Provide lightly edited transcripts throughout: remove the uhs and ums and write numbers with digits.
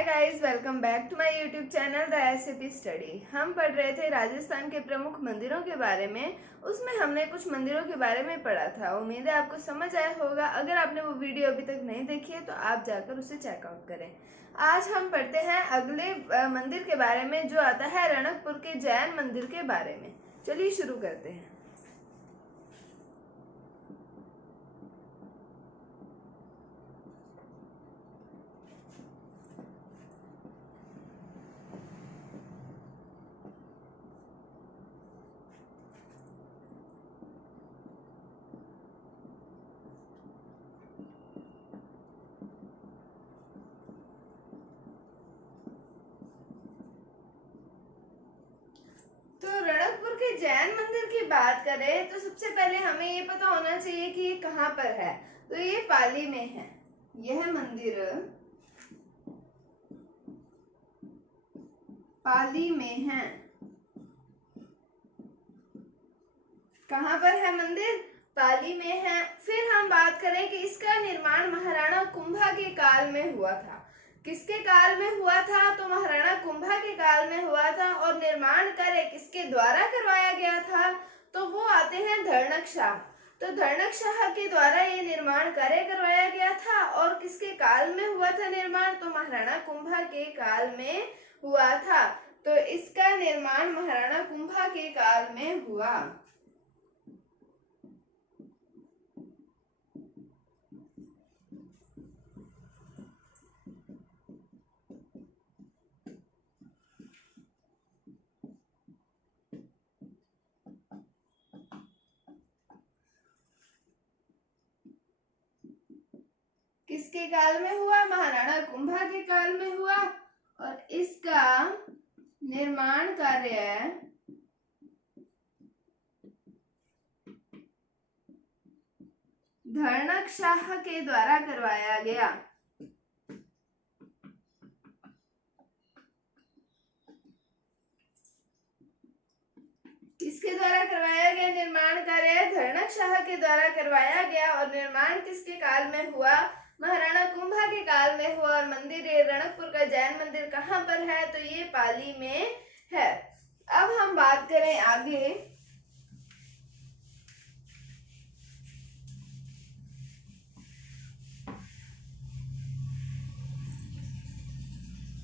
Hi guys, welcome back to my YouTube channel the SAP study. हम पढ़ रहे थे राजस्थान के प्रमुख मंदिरों के बारे में। उसमें हमने कुछ मंदिरों के बारे में पढ़ा था। उम्मीद है आपको समझ आया होगा। अगर आपने वो वीडियो अभी तक नहीं देखी है तो आप जाकर उसे चेकआउट करें। आज हम पढ़ते हैं अगले मंदिर के बारे में, जो आता है रणकपुर के जैन मंदिर के बारे में। चलिए शुरू करते हैं। रणकपुर के जैन मंदिर की बात करें तो सबसे पहले हमें ये पता होना चाहिए कि ये कहाँ पर है। तो ये पाली में है। यह मंदिर पाली में है। कहाँ पर है मंदिर? पाली में है। फिर हम बात करें कि इसका निर्माण महाराणा कुंभा के काल में हुआ था। किसके काल में हुआ था? तो महाराणा कुंभा के काल में हुआ था। और निर्माण कार्य किसके द्वारा करवाया गया था? तो वो आते हैं धर्णक शाह। तो धर्णक शाह के द्वारा ये निर्माण कार्य करवाया गया था। और किसके काल में हुआ था निर्माण? तो महाराणा कुंभा के काल में हुआ था। तो इसका निर्माण महाराणा कुंभा के काल में हुआ। किसके काल में हुआ? महाराणा कुंभा के काल में हुआ। और इसका निर्माण कार्य धर्णक शाह के द्वारा करवाया गया। किसके द्वारा करवाया गया निर्माण कार्य? धर्णक शाह के द्वारा करवाया गया। और निर्माण किसके काल में हुआ? महाराणा कुंभा के काल में हुआ। और मंदिर रणकपुर का जैन मंदिर कहाँ पर है? तो ये पाली में है। अब हम बात करें आगे।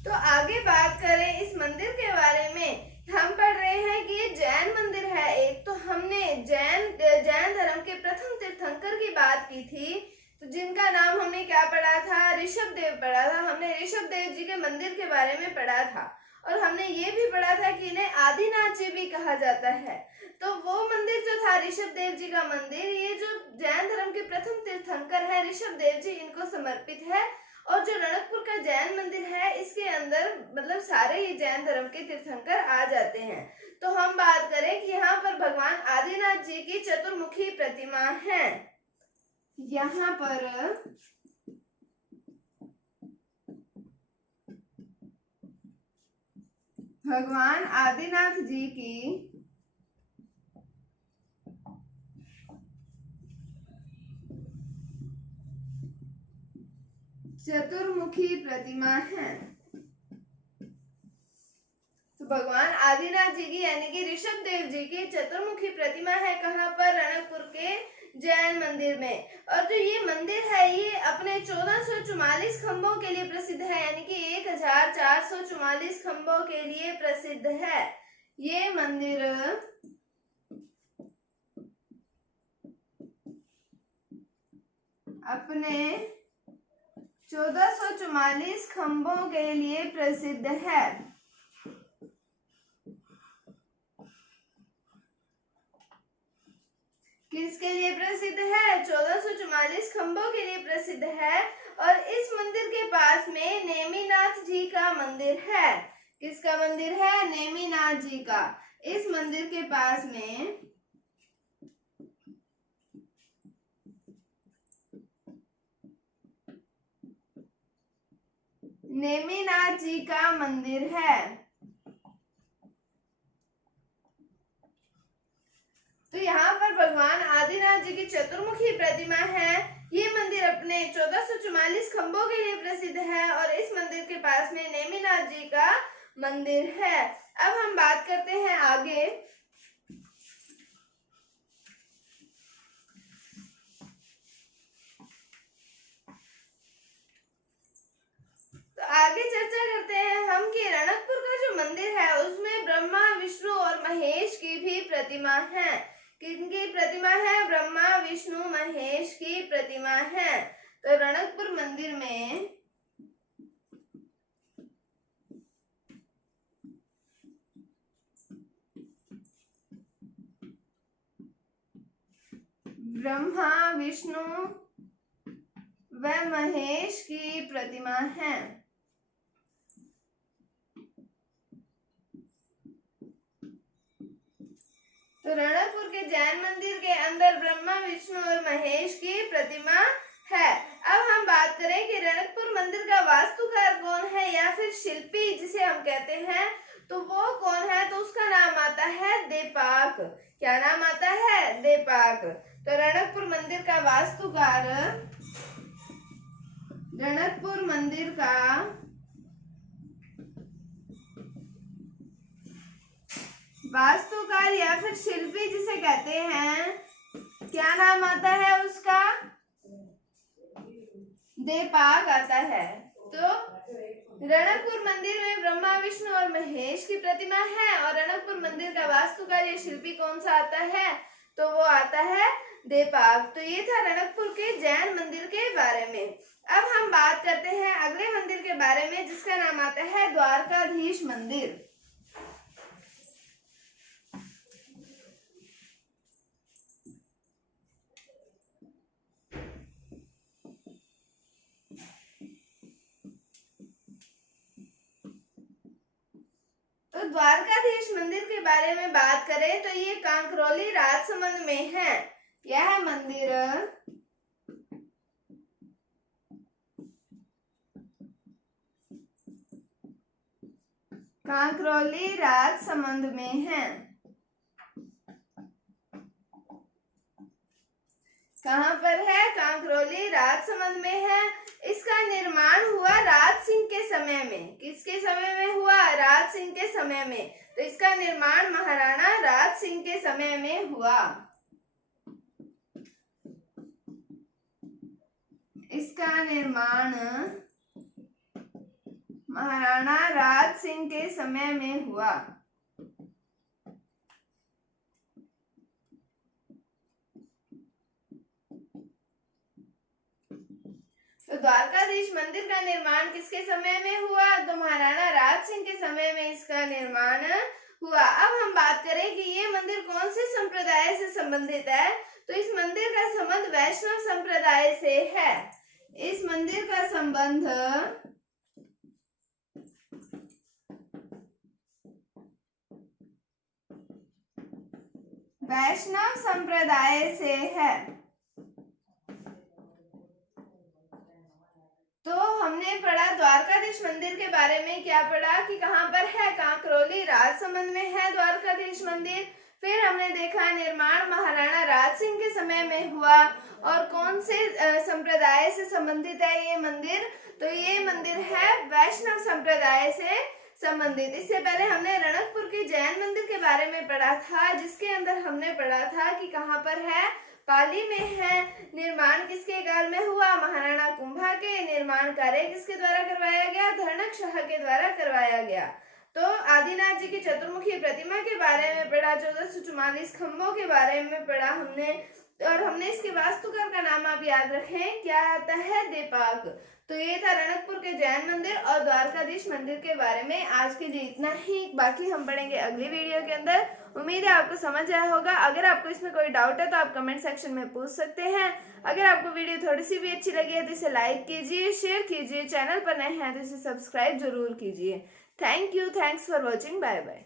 तो आगे बात करें इस मंदिर के बारे में। हम पढ़ रहे हैं कि ये जैन मंदिर है एक। तो हमने जैन धर्म के प्रथम तीर्थंकर की बात की थी। तो जिनका नाम हमने क्या पढ़ा था? ऋषभ देव पढ़ा था। हमने ऋषभ देव जी के मंदिर के बारे में पढ़ा था। और हमने ये भी पढ़ा था कि इन्हें आदिनाथ जी भी कहा जाता है। तो वो मंदिर जो था ऋषभ देव जी का मंदिर, ये जो जैन धर्म के प्रथम तीर्थंकर है ऋषभ देव जी, इनको समर्पित है। और जो रणकपुर का जैन मंदिर है, इसके अंदर मतलब सारे ये जैन धर्म के तीर्थंकर आ जाते हैं। तो हम बात करें कि यहाँ पर भगवान आदिनाथ जी की चतुर्मुखी प्रतिमा है। यहाँ पर भगवान आदिनाथ जी की चतुर्मुखी प्रतिमा है। तो भगवान आदिनाथ जी की यानी कि ऋषभ देव जी की चतुर्मुखी प्रतिमा है। कहाँ पर? रणकपुर के जैन मंदिर में। और जो ये मंदिर है, ये अपने 1444 खंभों के लिए प्रसिद्ध है। यानी कि 1444 खंभों के लिए प्रसिद्ध है ये मंदिर। अपने 1444 खंभों के लिए प्रसिद्ध है। किसके लिए प्रसिद्ध है? 1444 खंभों के लिए प्रसिद्ध है। और इस मंदिर के पास में नेमिनाथ जी का मंदिर है। किसका मंदिर है? नेमिनाथ जी का। इस मंदिर के पास में नेमिनाथ जी का मंदिर है। तो यहाँ पर भगवान आदिनाथ जी की चतुर्मुखी प्रतिमा है। ये मंदिर अपने 1444 खंभों के लिए प्रसिद्ध है। और इस मंदिर के पास पास में नेमिनाथ जी का मंदिर है। अब हम बात करते हैं आगे। तो आगे चर्चा करते हैं हम कि रणकपुर का जो मंदिर है उसमें ब्रह्मा, विष्णु और महेश की भी प्रतिमा है। किनकी प्रतिमा है? ब्रह्मा, विष्णु, महेश की प्रतिमा है। तो रणकपुर मंदिर में ब्रह्मा, विष्णु व महेश की प्रतिमा है। तो रणकपुर के जैन मंदिर के अंदर ब्रह्मा, विष्णु और महेश की प्रतिमा है। अब हम बात करें कि रणकपुर मंदिर का वास्तुकार कौन है या फिर शिल्पी जिसे हम कहते हैं, तो वो कौन है? तो उसका नाम आता है देपाक। क्या नाम आता है? देपाक। तो रणकपुर मंदिर का वास्तुकार, रणकपुर मंदिर का वास्तुकार या फिर शिल्पी जिसे कहते हैं, क्या नाम आता है उसका? देपाक आता है। तो रणकपुर मंदिर में ब्रह्मा, विष्णु और महेश की प्रतिमा है और रणकपुर मंदिर का वास्तुकार या शिल्पी कौन सा आता है? तो वो आता है देपाक। तो ये था रणकपुर के जैन मंदिर के बारे में। अब हम बात करते हैं अगले मंदिर के बारे में जिसका नाम आता है द्वारकाधीश मंदिर। तो द्वारकाधीश मंदिर के बारे में बात करें तो ये कांकरोली राजसमंद में है। यह मंदिर कांकरोली राजसमंद में है। कहाँ पर है? कांकरोली राजसमंद में है। इसका निर्माण हुआ राज सिंह के समय में। किसके समय में हुआ? राज सिंह के समय में। तो इसका निर्माण महाराणा राज सिंह के समय में हुआ। इसका निर्माण महाराणा राज सिंह के समय में हुआ। तो द्वारकाधीश मंदिर का निर्माण किसके समय में हुआ? तो महाराणा राज सिंह के समय में इसका निर्माण हुआ। अब हम बात करें कि ये मंदिर कौन से संप्रदाय से संबंधित है, तो इस मंदिर का संबंध वैष्णव संप्रदाय से है। इस मंदिर का संबंध वैष्णव संप्रदाय से है। तो हमने पढ़ा द्वारकाधीश मंदिर के बारे में। क्या पढ़ा कि कहाँ पर है? कांकरोली राजसमंद में है द्वारकाधीश मंदिर। फिर हमने देखा निर्माण महाराणा राज सिंह के समय में हुआ और कौन से संप्रदाय से संबंधित है ये मंदिर, तो ये मंदिर है वैष्णव संप्रदाय से संबंधित। इससे पहले हमने रणकपुर के जैन मंदिर के बारे में पढ़ा था जिसके अंदर हमने पढ़ा था कि कहाँ पर है? पाली में है। निर्माण किसके काल में हुआ? महाराणा कुंभा के। निर्माण कार्य किसके द्वारा करवाया गया? धनक शाह के द्वारा करवाया गया। तो आदिनाथ जी की चतुर्मुखी प्रतिमा के बारे में पढ़ा, 1444 खंभों के बारे में पढ़ा हमने, और हमने इसके वास्तुकार का नाम आप याद रखें, क्या आता है? देपाक। तो ये था रणकपुर के जैन मंदिर और द्वारकाधीश मंदिर के बारे में। आज के लिए इतना ही, बाकी हम पढ़ेंगे अगली वीडियो के अंदर। उम्मीद है आपको समझ आया होगा। अगर आपको इसमें कोई डाउट है तो आप कमेंट सेक्शन में पूछ सकते हैं। अगर आपको वीडियो थोड़ी सी भी अच्छी लगी है तो इसे लाइक कीजिए, शेयर कीजिए, चैनल पर नए हैं तो इसे सब्सक्राइब जरूर कीजिए। Thank you, thanks for watching, bye bye.